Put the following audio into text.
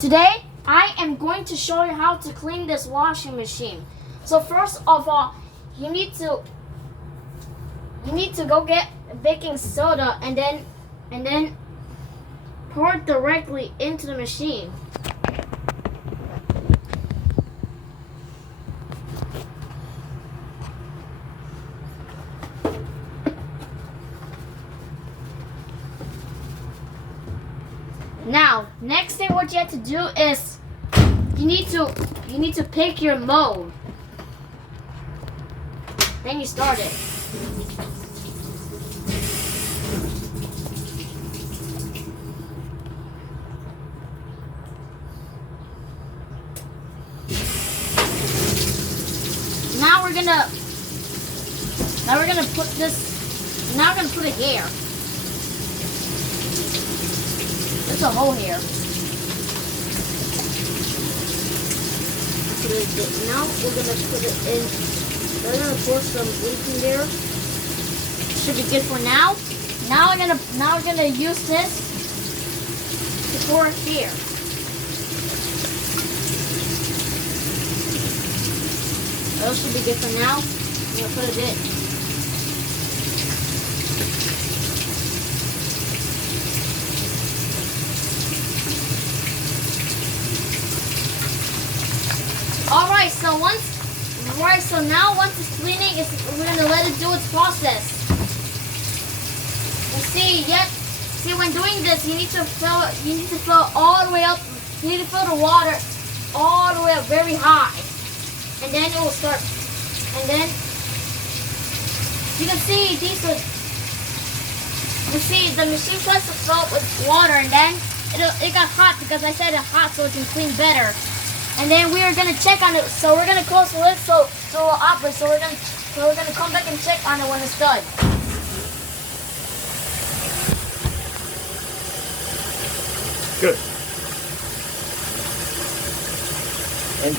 Today, I am going to show you how to clean this washing machine. So first of all, you need to go get baking soda and then pour it directly into the machine. Now, next thing what you have to do is you need to pick your mode. Then you start it. Now we're gonna put this. Now we're gonna put it here. There's a hole here. Now we're gonna put it in. We're gonna pour some bleach in there. Should be good for now. Now we're gonna use this to pour it here. That should be good for now. I'm gonna put it in. So now once it's cleaning, we're gonna let it do its process. And see when doing this, you need to fill all the way up. You need to fill the water all the way up very high, and then it will start. And then you can see the machine starts to fill up with water, and then it got hot because I said it's hot so it can clean better. And then we are gonna check on it. So we're gonna close the lid so it will operate. So we're gonna come back and check on it when it's done. Good. And